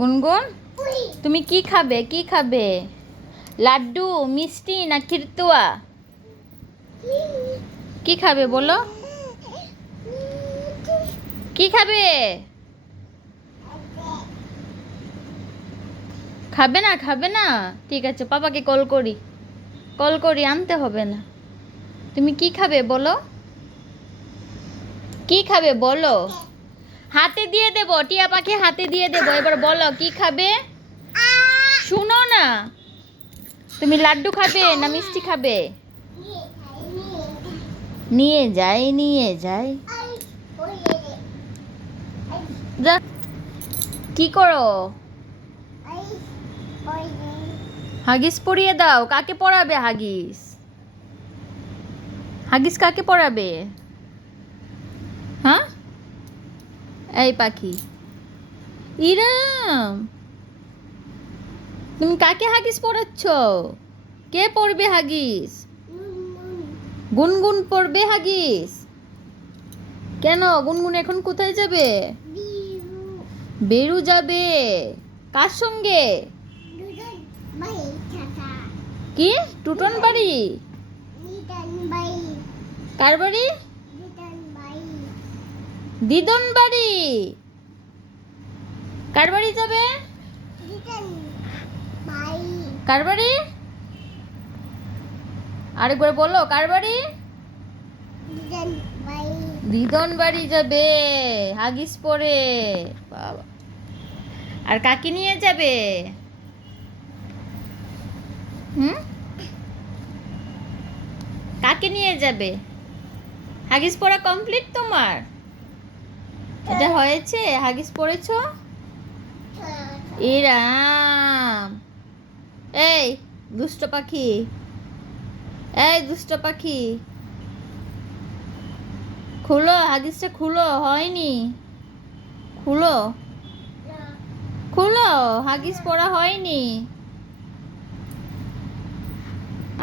গুনগুন, তুমি কি খাবে? কি খাবে? লাড্ডু, মিষ্টি না খিরতুয়া? কি খাবে বলো? কি খাবে? খাবে না? খাবে না? ঠিক আছে, পাপাকে কল করি। কল করি, আনতে হবে না। তুমি কি খাবে বলো? কি খাবে বলো? হাতে দিয়ে দেবো, টিয়া পাখি হাতে দিয়ে দেবো। এবার বলো কি খাবে? শুনো না, তুমি লাড্ডু খাবে না মিষ্টি খাবে? নিয়ে যাই, নিয়ে যাই। যা, কি করো? হাগিস পরিয়ে দাও। কাকে পড়াবে হাগিস? হাগিস কাকে পড়াবে? হ্যাঁ, এই পাখি ইরাম, তুমি কাকে হাগিস পড়াচ্ছ? কে পড়বে হাগিস? গুনগুন পড়বে হাগিস। কেন? গুনগুন এখন কোথায় যাবে? বেরু যাবে। কার সঙ্গে? কি? টুটন বাড়ি? কার বাড়ি? দিদন বাড়ি। কার বাড়ি যাবে? কার বাড়ি? আরেকবার বলো, কার বাড়ি? দিদন বাড়ি যাবে হাগিস পরে। বাবা, আর কাকে নিয়ে যাবে? কাকে নিয়ে যাবে? হাগিস পরা কমপ্লিট তোমার? এটা হয়েছে? হাগিস পরেছ? ইরাম, এই দুষ্ট পাখি, এই দুষ্ট পাখি, খুলো হাগিসটা, খুলো। হয়নি, খুলো, খুলো, হাগিস পরা হয়নি।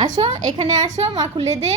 আসো, এখানে আসো, মা খুলে দে।